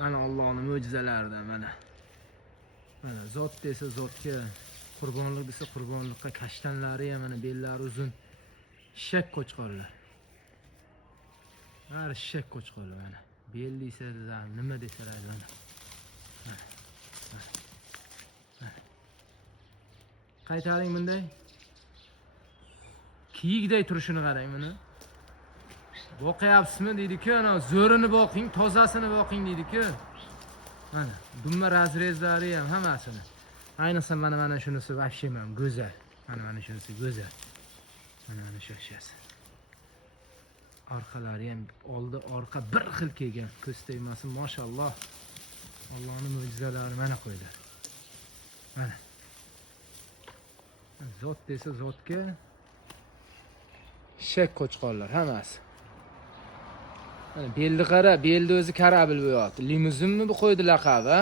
Mana Allohning mo'jizalaridan mana. Mana zot desa zotga, qurbonlik desa qurbonlikqa, kashtanlari ham mana bellari uzun. Shak qo'chqorlar. Har shak qo'chqorlar mana. Bel desa nima desa mana. Qaytaring bunday. Kiyikday turishini qarang mana. Boqyapsizmi deydi-ku, ana zo'rini boqing, tozasini boqing deydi-ku. Mana dumma razrezlari ham hammasini. Ayniqsa mana shunisi vashim ham go'zal. Mana shunisi go'zal. Mana shoshasi. Orqalari ham oldi orqa bir xil kelgan. Ko'z tegmasin, mashalloh. Allohning mo'jizalari mana qo'ydi. Mana. Zot desa zotga shak qo'chqorlar hammasi. Mana belni qara, belni o'zi karabil bo'yapti. Limuzinmi bu qo'ydi laqab, ha?